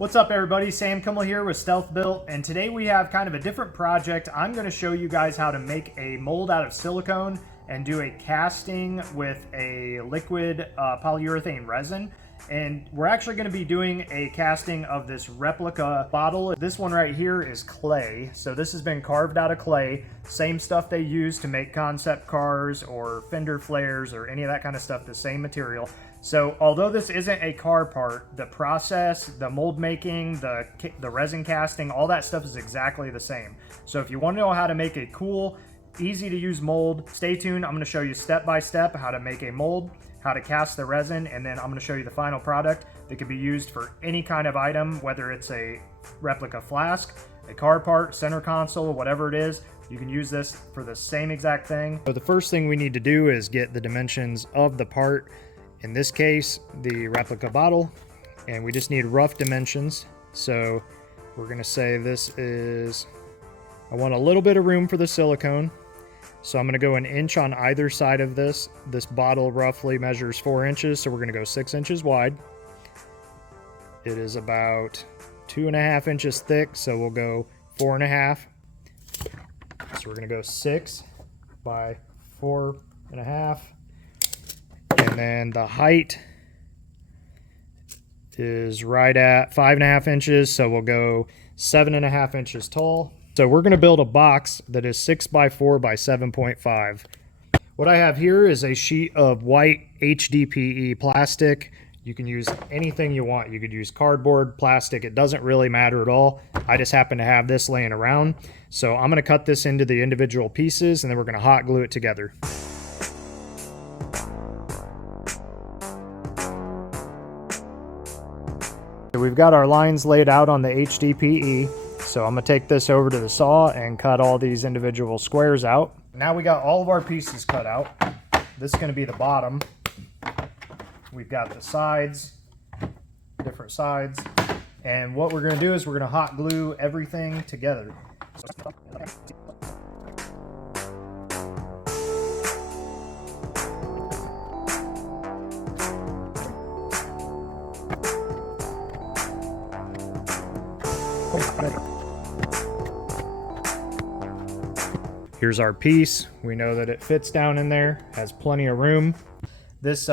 What's up everybody, Sam Kimmel here with StealthBuilt, and today we have kind of a different project. I'm going to show you guys how to make a mold out of silicone and do a casting with a liquid polyurethane resin. And we're actually going to be doing a casting of this replica bottle. This one right here is clay, so this has been carved out of clay. Same stuff they use to make concept cars or fender flares or any of that kind of stuff, the same material. So although this isn't a car part, the process, the mold making, the resin casting, all that stuff is exactly the same. So if you want to know how to make a cool, easy to use mold, stay tuned. I'm going to show you step by step how to make a mold, how to cast the resin, and then I'm going to show you the final product that can be used for any kind of item, whether it's a replica flask, a car part, center console, whatever it is. You can use this for the same exact thing. So the first thing we need to do is get the dimensions of the part. In this case, the replica bottle, and we just need rough dimensions. So we're going to say this is, I want a little bit of room for the silicone. So I'm going to go an inch on either side of this. This bottle roughly measures 4 inches, so we're going to go 6 inches wide. It is about 2.5 inches thick, so we'll go 4.5. So we're going to go 6 by 4.5. And then the height is right at 5.5 inches, so we'll go 7.5 inches tall. So we're going to build a box that is 6 by 4 by 7.5. What I have here is a sheet of white HDPE plastic. You can use anything you want. You could use cardboard, plastic, it doesn't really matter at all. I just happen to have this laying around. So I'm going to cut this into the individual pieces and then we're going to hot glue it together. So we've got our lines laid out on the HDPE. So I'm going to take this over to the saw and cut all these individual squares out. Now we got all of our pieces cut out. This is going to be the bottom. We've got the sides, different sides. And what we're going to do is we're going to hot glue everything together. Here's our piece. We know that it fits down in there, has plenty of room. This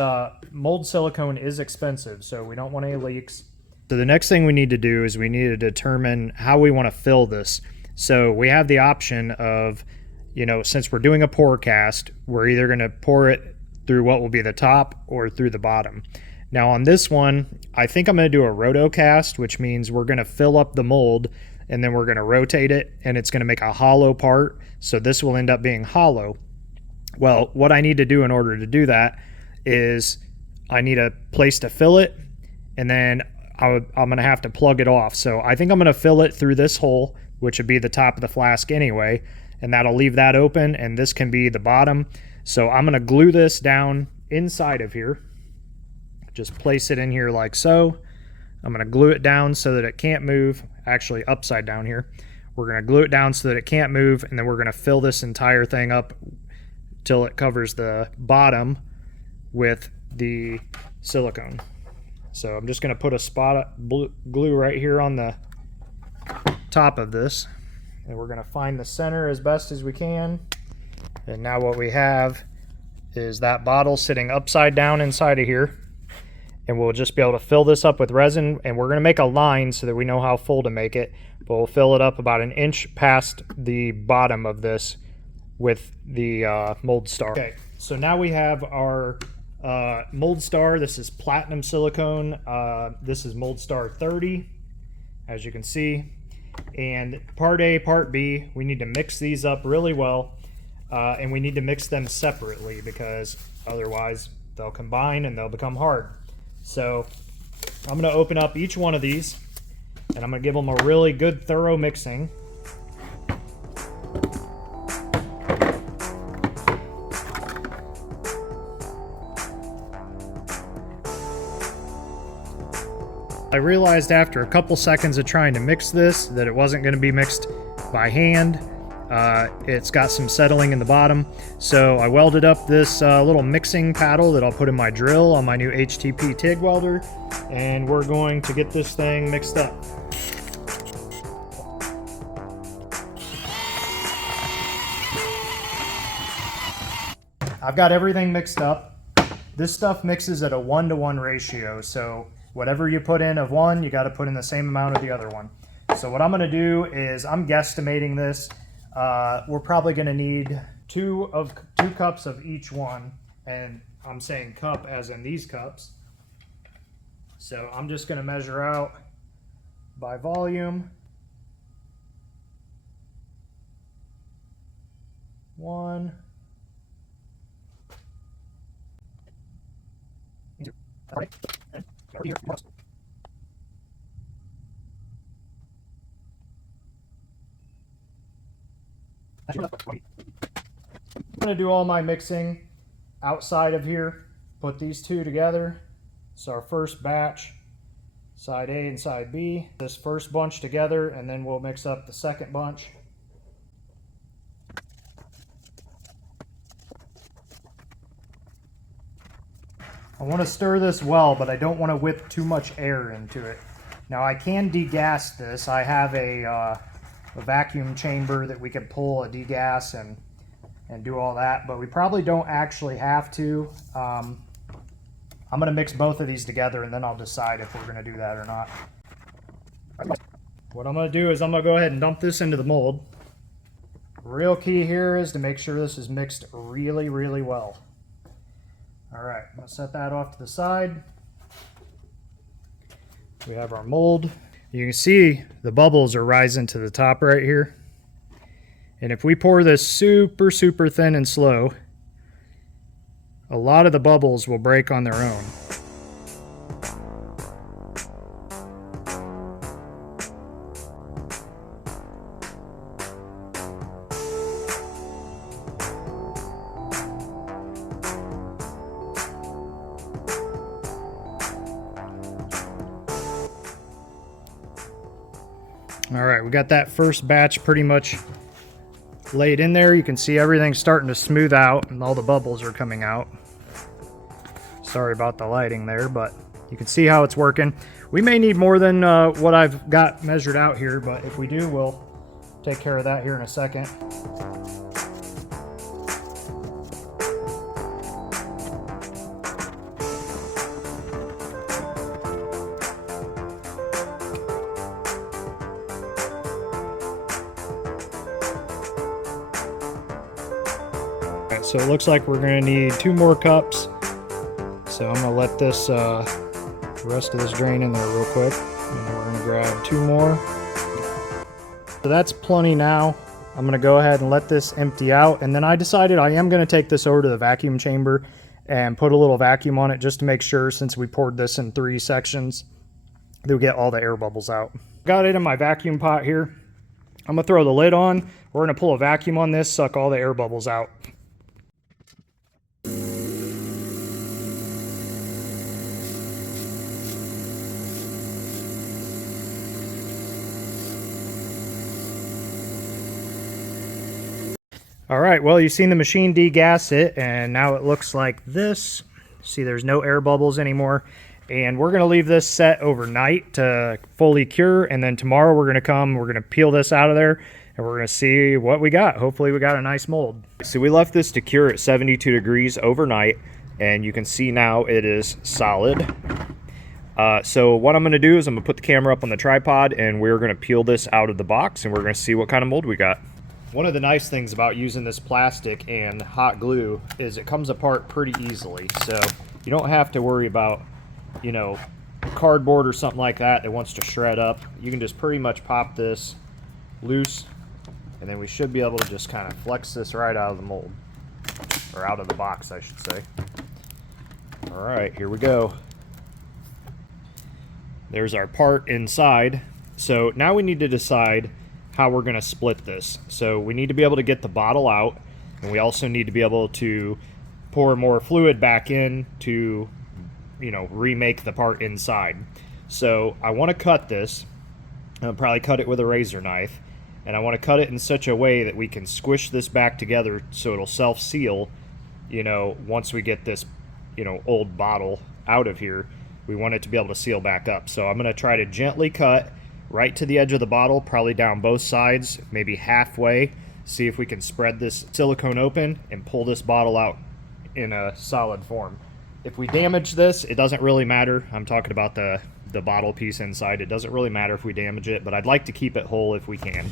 mold silicone is expensive, so we don't want any leaks. So the next thing we need to do is we need to determine how we want to fill this. So we have the option of, since we're doing a pour cast, we're either going to pour it through what will be the top or through the bottom. Now on this one, I think I'm going to do a roto cast, which means we're going to fill up the mold and then we're going to rotate it and it's going to make a hollow part. So this will end up being hollow. Well, what I need to do in order to do that is I need a place to fill it and then I'm going to have to plug it off. So I think I'm going to fill it through this hole, which would be the top of the flask anyway, and that'll leave that open and this can be the bottom. So I'm going to glue this down inside of here. Just place it in here like so. I'm going to glue it down so that it can't move, actually upside down here. We're going to glue it down so that it can't move, and then we're going to fill this entire thing up till it covers the bottom with the silicone. So I'm just going to put a spot of glue right here on the top of this, and we're going to find the center as best as we can. And now what we have is that bottle sitting upside down inside of here. And we'll just be able to fill this up with resin, and we're going to make a line so that we know how full to make it. But we'll fill it up about an inch past the bottom of this with the mold star. Okay, so now we have our mold star. This is platinum silicone. This is mold star 30, as you can see. And part A, part B, we need to mix these up really well. And we need to mix them separately because otherwise they'll combine and they'll become hard. So I'm going to open up each one of these and I'm going to give them a really good thorough mixing. I realized after a couple seconds of trying to mix this that it wasn't going to be mixed by hand. It's got some settling in the bottom. So I welded up this little mixing paddle that I'll put in my drill on my new HTP TIG welder, and we're going to get this thing mixed up. I've got everything mixed up. This stuff mixes at a 1-to-1 ratio, so whatever you put in of one, you got to put in the same amount of the other one. So what I'm going to do is I'm guesstimating this. We're probably going to need two cups of each one, and I'm saying cup as in these cups. So I'm just going to measure out by volume. 1. I'm going to do all my mixing outside of here, put these two together. So our first batch, side A and side B, this first bunch together, and then we'll mix up the second bunch. I want to stir this well, but I don't want to whip too much air into it. Now I can degas this. I have a vacuum chamber that we could pull a degas and do all that, but we probably don't actually have to. I'm going to mix both of these together, and then I'll decide if we're going to do that or not. What I'm going to do is I'm going to go ahead and dump this into the mold. Real key here is to make sure this is mixed really, really well. Alright, I'm going to set that off to the side. We have our mold. You can see the bubbles are rising to the top right here. And if we pour this super, super thin and slow, a lot of the bubbles will break on their own. All right, we got that first batch pretty much laid in there. You can see everything's starting to smooth out and all the bubbles are coming out. Sorry about the lighting there, but you can see how it's working. We may need more than what I've got measured out here, but if we do, we'll take care of that here in a second. So it looks like we're going to need 2 more cups. So I'm going to let this the rest of this drain in there real quick. And then we're going to grab 2 more. So that's plenty now. I'm going to go ahead and let this empty out. And then I decided I am going to take this over to the vacuum chamber and put a little vacuum on it just to make sure, since we poured this in 3 sections, that we get all the air bubbles out. Got it in my vacuum pot here. I'm going to throw the lid on. We're going to pull a vacuum on this, suck all the air bubbles out. All right, well, you've seen the machine degas it, and now it looks like this. See, there's no air bubbles anymore. And we're going to leave this set overnight to fully cure, and then tomorrow we're going to peel this out of there, and we're going to see what we got. Hopefully we got a nice mold. So we left this to cure at 72 degrees overnight, and you can see now it is solid. So what I'm going to do is I'm going to put the camera up on the tripod, and we're going to peel this out of the box, and we're going to see what kind of mold we got. One of the nice things about using this plastic and hot glue is it comes apart pretty easily. So you don't have to worry about, you know, cardboard or something like that that wants to shred up. You can just pretty much pop this loose, and then we should be able to just kind of flex this right out of the mold. Or out of the box, I should say. All right, here we go. There's our part inside. So now we need to decide how we're going to split this. So we need to be able to get the bottle out, and we also need to be able to pour more fluid back in to, you know, remake the part inside. So I want to cut this. I'll probably cut it with a razor knife, And I want to cut it in such a way that we can squish this back together so it'll self-seal, you know, once we get this, you know, old bottle out of here. We want it to be able to seal back up. So I'm going to try to gently cut right to the edge of the bottle, probably down both sides, maybe halfway. See if we can spread this silicone open and pull this bottle out in a solid form. If we damage this, it doesn't really matter. I'm talking about the bottle piece inside. It doesn't really matter if we damage it, but I'd like to keep it whole if we can.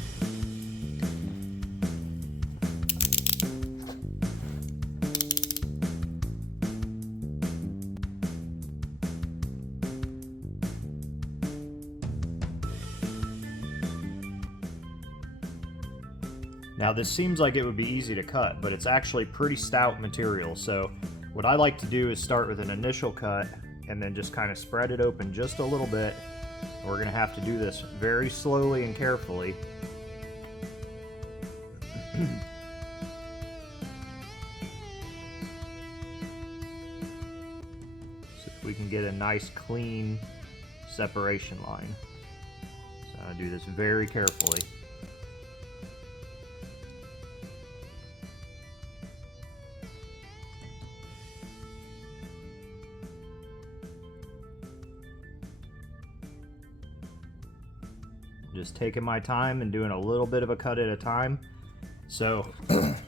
Now this seems like it would be easy to cut, but it's actually pretty stout material. So what I like to do is start with an initial cut and then just kind of spread it open just a little bit. We're going to have to do this very slowly and carefully. So if we can get a nice clean separation line. So I do this very carefully. Just taking my time and doing a little bit of a cut at a time. So,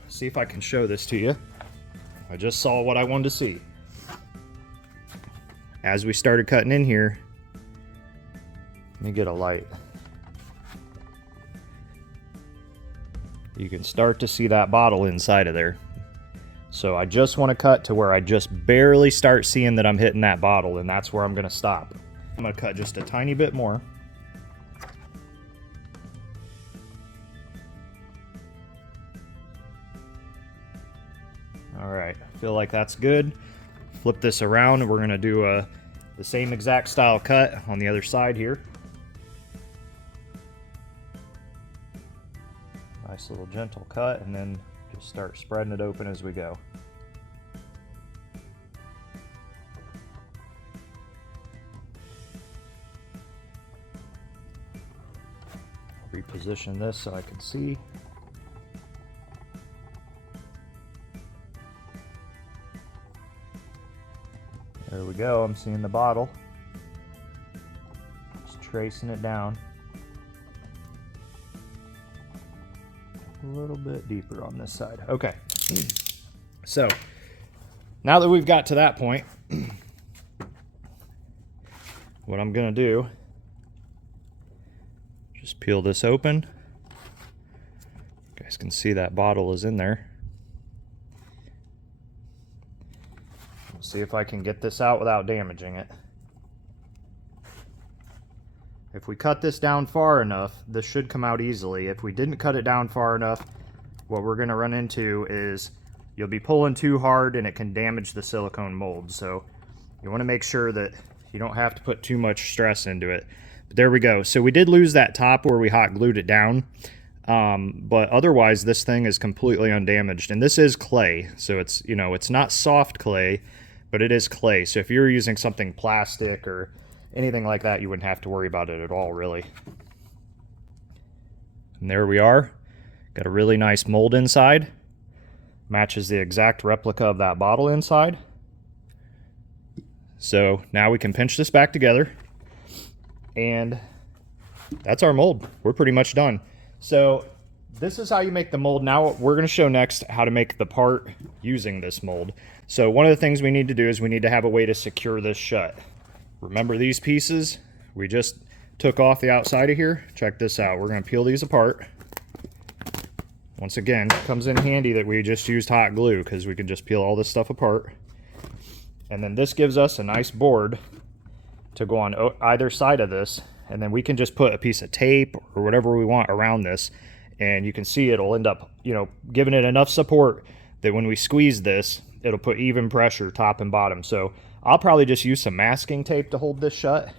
see if I can show this to you. I just saw what I wanted to see. As we started cutting in here, let me get a light. You can start to see that bottle inside of there. So I just want to cut to where I just barely start seeing that I'm hitting that bottle, and that's where I'm going to stop. I'm going to cut just a tiny bit more. Alright, I feel like that's good. Flip this around and we're going to do the same exact style cut on the other side here. Nice little gentle cut, and then just start spreading it open as we go. Reposition this so I can see. There we go, I'm seeing the bottle. Just tracing it down. A little bit deeper on this side. Okay. So, now that we've got to that point, what I'm going to do, just peel this open. You guys can see that bottle is in there. See if I can get this out without damaging it. If we cut this down far enough, this should come out easily. If we didn't cut it down far enough, what we're going to run into is you'll be pulling too hard and it can damage the silicone mold. So you want to make sure that you don't have to put too much stress into it. But there we go. So we did lose that top where we hot glued it down. But otherwise this thing is completely undamaged. And this is clay. So it's, you know, it's not soft clay, but it is clay. So if you're using something plastic or anything like that, you wouldn't have to worry about it at all, really. And there we are. Got a really nice mold inside. Matches the exact replica of that bottle inside. So now we can pinch this back together. And that's our mold. We're pretty much done. So this is how you make the mold. Now we're going to show next how to make the part using this mold. So one of the things we need to do is we need to have a way to secure this shut. Remember these pieces? We just took off the outside of here. Check this out. We're going to peel these apart. Once again, it comes in handy that we just used hot glue because we can just peel all this stuff apart. And then this gives us a nice board to go on either side of this. And then we can just put a piece of tape or whatever we want around this. And you can see it'll end up, you know, giving it enough support that when we squeeze this, it'll put even pressure top and bottom. So I'll probably just use some masking tape to hold this shut.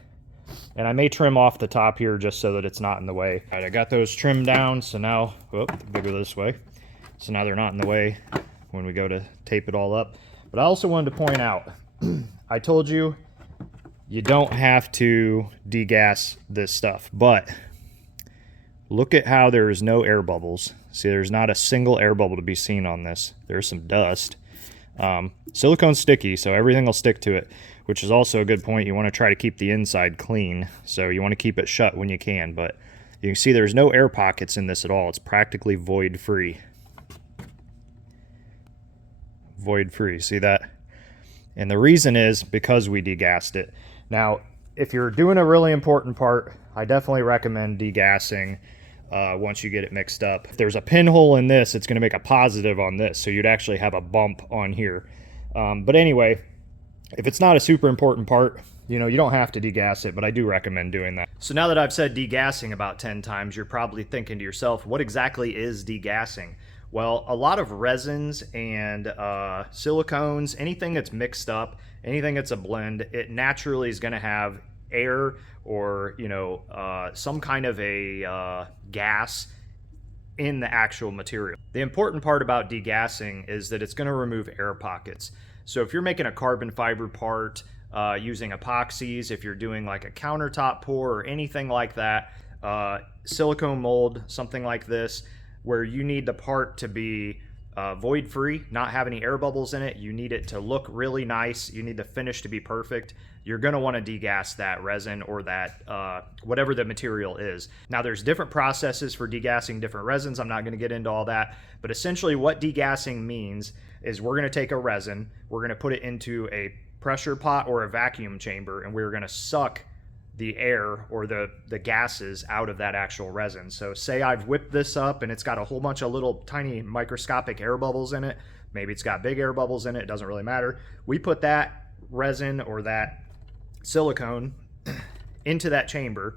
And I may trim off the top here just so that it's not in the way. All right, I got those trimmed down, so now, whoop, they go this way. So now they're not in the way when we go to tape it all up. But I also wanted to point out, I told you, you don't have to degas this stuff, but Look at how there is no air bubbles. See, there's not a single air bubble to be seen on this. There's some dust. Silicone's sticky, so everything will stick to it, which is also a good point. You want to try to keep the inside clean, so you want to keep it shut when you can, but you can see there's no air pockets in this at all. It's practically void free. Void free, see that? And the reason is because we degassed it. Now, if you're doing a really important part, I definitely recommend degassing once you get it mixed up. If there's a pinhole in this, it's going to make a positive on this, so you'd actually have a bump on here. But anyway, if it's not a super important part, you know, you don't have to degas it, but I do recommend doing that. So now that I've said degassing about 10 times, you're probably thinking to yourself, what exactly is degassing? Well, a lot of resins and silicones, anything that's mixed up, anything that's a blend, it naturally is going to have air or, you know, some kind of a gas in the actual material. The important part about degassing is that it's going to remove air pockets. So if you're making a carbon fiber part using epoxies, if you're doing like a countertop pour or anything like that, silicone mold, something like this, where you need the part to be void free, not have any air bubbles in it, you need it to look really nice, you need the finish to be perfect, you're going to want to degas that resin or that whatever the material is. Now there's different processes for degassing different resins. I'm not going to get into all that, but essentially what degassing means is we're going to take a resin, we're going to put it into a pressure pot or a vacuum chamber, and we're going to suck the air or the gases out of that actual resin. So say I've whipped this up and it's got a whole bunch of little tiny microscopic air bubbles in it. Maybe it's got big air bubbles in it. It doesn't really matter. We put that resin or that silicone into that chamber.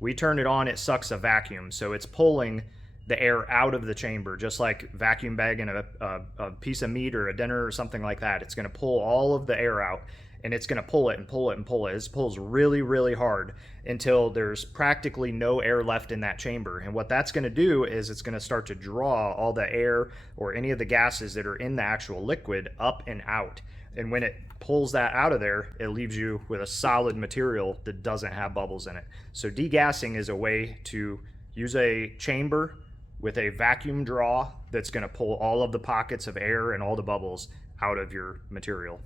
We turn it on, it sucks a vacuum. So it's pulling the air out of the chamber, just like vacuum bagging a piece of meat or a dinner or something like that. It's going to pull all of the air out, and it's going to pull it and pull it and pull it. It pulls really, really hard until there's practically no air left in that chamber. And what that's going to do is it's going to start to draw all the air or any of the gases that are in the actual liquid up and out. And when it pulls that out of there, it leaves you with a solid material that doesn't have bubbles in it. So degassing is a way to use a chamber with a vacuum draw that's going to pull all of the pockets of air and all the bubbles out of your material.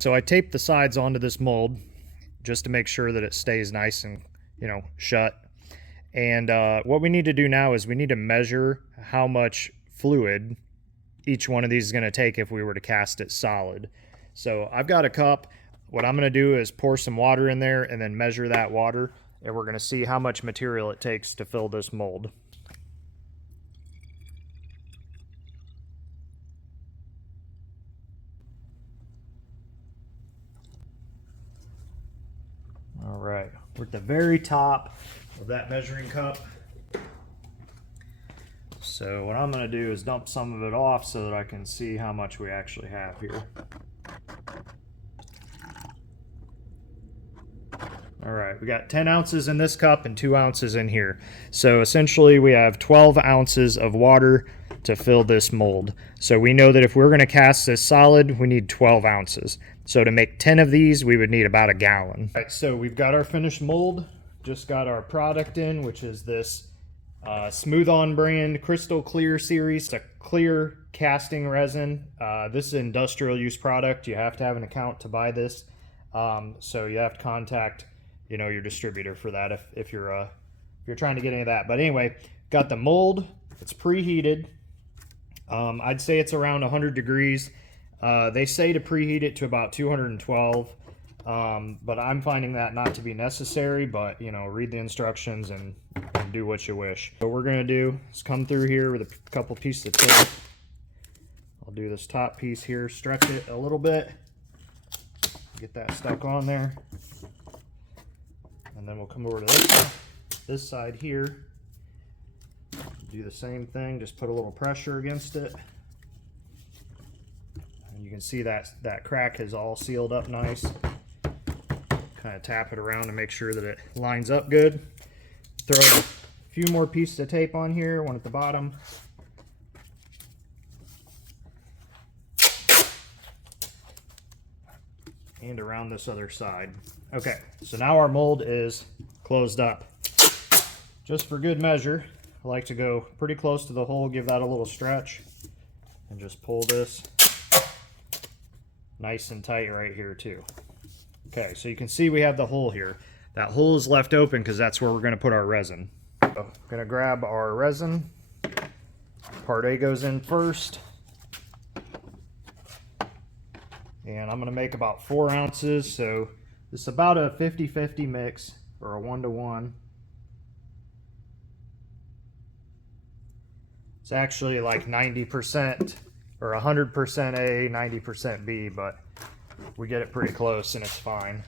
So I taped the sides onto this mold just to make sure that it stays nice and, you know, shut. And what we need to do now is we need to measure how much fluid each one of these is going to take if we were to cast it solid. So I've got a cup. What I'm going to do is pour some water in there and then measure that water, and we're going to see how much material it takes to fill this mold. All right, we're at the very top of that measuring cup. So what I'm going to do is dump some of it off so that I can see how much we actually have here. All right, we got 10 ounces in this cup and 2 ounces in here. So essentially we have 12 ounces of water to fill this mold. So we know that if we're going to cast this solid, we need 12 ounces. So to make 10 of these, we would need about a gallon. All right, so we've got our finished mold, just got our product in, which is this Smooth On brand Crystal Clear series. It's a clear casting resin. This is an industrial use product. You have to have an account to buy this. So you have to contact, you know, your distributor for that if you're trying to get any of that. But anyway, got the mold. It's preheated. I'd say it's around 100 degrees. They say to preheat it to about 212, but I'm finding that not to be necessary. But you know, read the instructions and do what you wish. What we're gonna do is come through here with a couple pieces of tape. I'll do this top piece here, stretch it a little bit, get that stuck on there, and then we'll come over to this side here. Do the same thing, just put a little pressure against it. And you can see that crack is all sealed up nice. Kind of tap it around to make sure that it lines up good. Throw a few more pieces of tape on here, one at the bottom. And around this other side. Okay, so now our mold is closed up. Just for good measure, I like to go pretty close to the hole, give that a little stretch, and just pull this nice and tight right here too. Okay, so you can see we have the hole here. That hole is left open because that's where we're going to put our resin. So I'm going to grab our resin. Part A goes in first. And I'm going to make about 4 ounces, so it's about a 50-50 mix, or a 1-to-1. It's actually like 90% or 100% A, 90% B, but we get it pretty close and it's fine.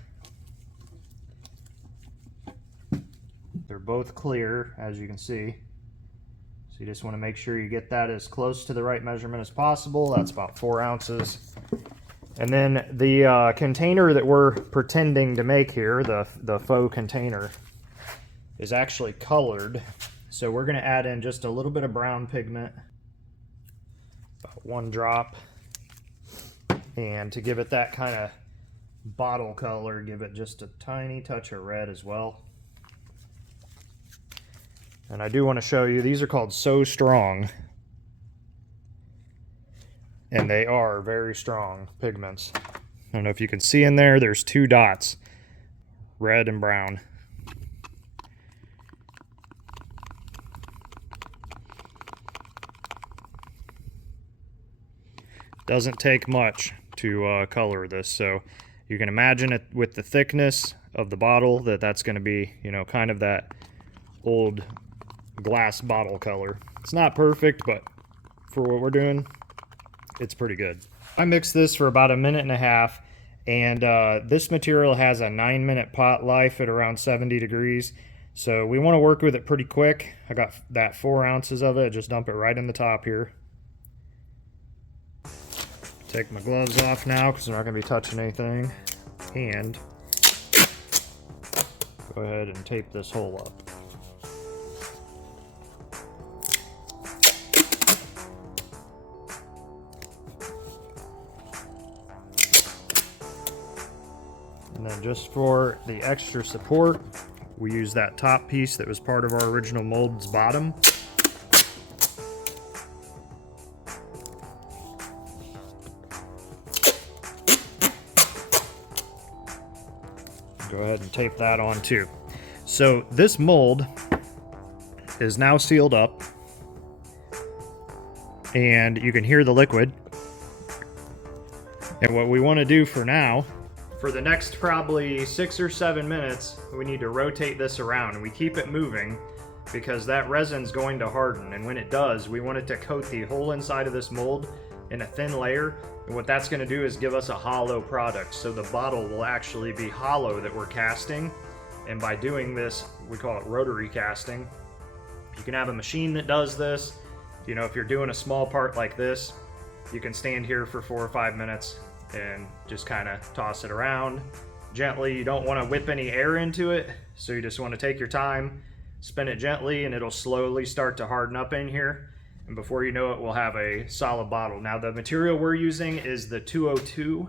They're both clear, as you can see. So you just want to make sure you get that as close to the right measurement as possible. That's about 4 ounces. And then the container that we're pretending to make here, the faux container, is actually colored. So we're going to add in just a little bit of brown pigment, about 1 drop. And to give it that kind of bottle color, give it just a tiny touch of red as well. And I do want to show you, these are called So Strong. And they are very strong pigments. I don't know if you can see in there, there's 2 dots, red and brown. Doesn't take much to color this, so you can imagine it with the thickness of the bottle that's going to be, you know, kind of that old glass bottle color. It's not perfect, but for what we're doing, it's pretty good. I mixed this for about 1.5 minutes, and this material has a 9-minute pot life at around 70 degrees. So we want to work with it pretty quick. I got that 4 ounces of it. Just dump it right in the top here. Take my gloves off now because we're not going to be touching anything. And go ahead and tape this hole up. And then just for the extra support, we use that top piece that was part of our original mold's bottom. Go ahead and tape that on too. So this mold is now sealed up, and you can hear the liquid. And what we want to do for now, for the next probably 6 or 7 minutes, we need to rotate this around, and we keep it moving because that resin's going to harden, and when it does, we want it to coat the whole inside of this mold in a thin layer. And what that's going to do is give us a hollow product, so the bottle will actually be hollow that we're casting. And by doing this, we call it rotary casting. You can have a machine that does this. You know, if you're doing a small part like this, you can stand here for 4 or 5 minutes and just kind of toss it around gently. You don't want to whip any air into it, so you just want to take your time, spin it gently, and it'll slowly start to harden up in here. And before you know it, we'll have a solid bottle. Now the material we're using is the 202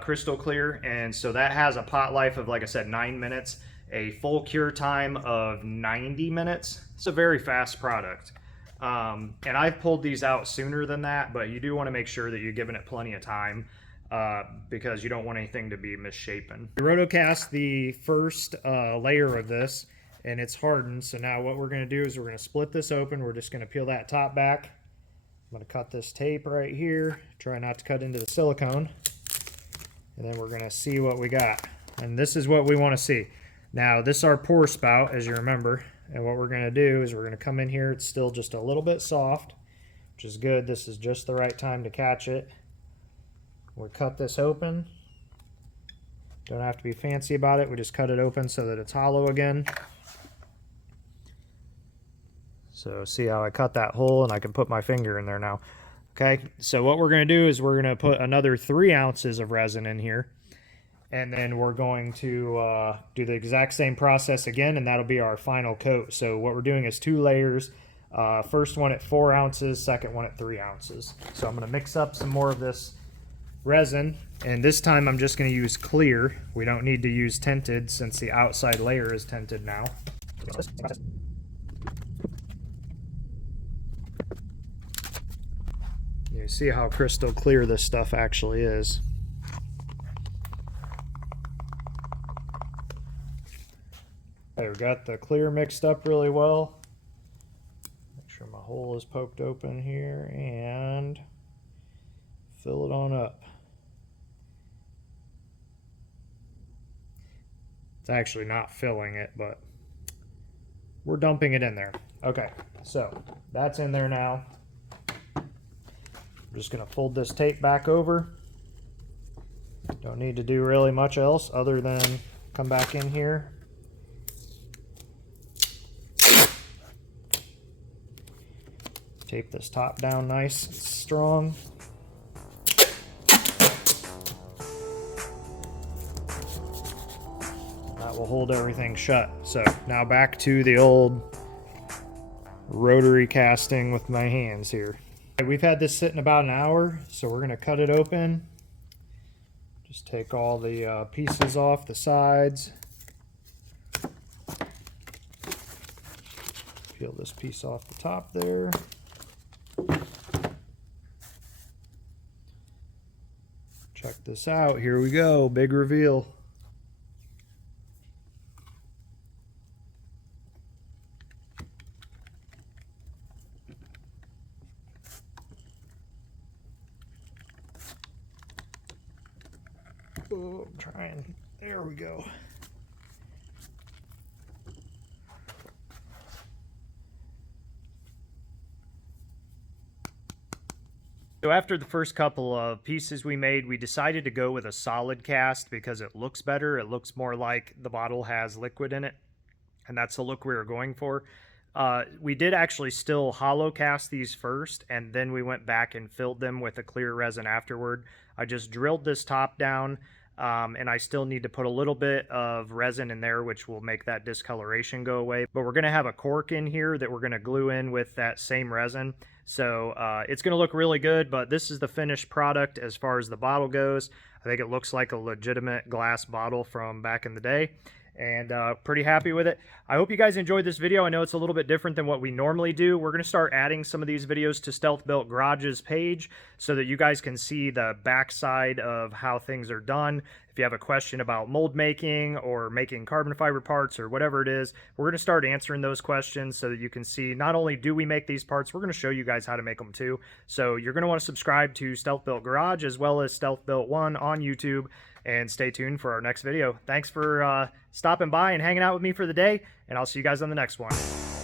crystal clear, and so that has a pot life of, like I said, 9 minutes, a full cure time of 90 minutes. It's a very fast product. And I've pulled these out sooner than that, but you do want to make sure that you're giving it plenty of time because you don't want anything to be misshapen. We rotocast the first layer of this, and it's hardened. So now what we're going to do is we're going to split this open. We're just going to peel that top back. I'm going to cut this tape right here. Try not to cut into the silicone. And then we're going to see what we got. And this is what we want to see. Now this is our pour spout, as you remember. And what we're going to do is we're going to come in here. It's still just a little bit soft, which is good. This is just the right time to catch it. We'll cut this open. Don't have to be fancy about it. We just cut it open so that it's hollow again. So see how I cut that hole, and I can put my finger in there now. Okay, so what we're going to do is we're going to put another 3 ounces of resin in here. And then we're going to do the exact same process again, and that'll be our final coat. So what we're doing is 2 layers. First one at 4 ounces, second one at 3 ounces. So I'm going to mix up some more of this resin, and this time I'm just going to use clear. We don't need to use tinted since the outside layer is tinted now. You see how crystal clear this stuff actually is. Okay, we got the clear mixed up really well. Make sure my hole is poked open here and fill it on up. It's actually not filling it, but we're dumping it in there. Okay, so that's in there now. I'm just gonna fold this tape back over. Don't need to do really much else other than come back in here. Tape this top down nice and strong. That will hold everything shut. So now back to the old rotary casting with my hands here. We've had this sitting about an hour, so we're gonna cut it open. Just take all the pieces off the sides. Peel this piece off the top there. Check this out. Here we go. Big reveal. Oh, I'm trying. There we go. So after the first couple of pieces we made, we decided to go with a solid cast because it looks better. It looks more like the bottle has liquid in it, and that's the look we were going for. We did actually still hollow cast these first, and then we went back and filled them with a clear resin afterward. I just drilled this top down, and I still need to put a little bit of resin in there, which will make that discoloration go away. But we're going to have a cork in here that we're going to glue in with that same resin. So it's going to look really good, but this is the finished product as far as the bottle goes. I think it looks like a legitimate glass bottle from back in the day, and pretty happy with it. I hope you guys enjoyed this video. I know it's a little bit different than what we normally do. We're going to start adding some of these videos to StealthBuilt Garage's page so that you guys can see the backside of how things are done. If you have a question about mold making or making carbon fiber parts or whatever it is, we're going to start answering those questions so that you can see not only do we make these parts, we're going to show you guys how to make them too. So you're going to want to subscribe to StealthBuilt Garage as well as StealthBuilt 1 on YouTube, and stay tuned for our next video. Thanks for stopping by and hanging out with me for the day, and I'll see you guys on the next one.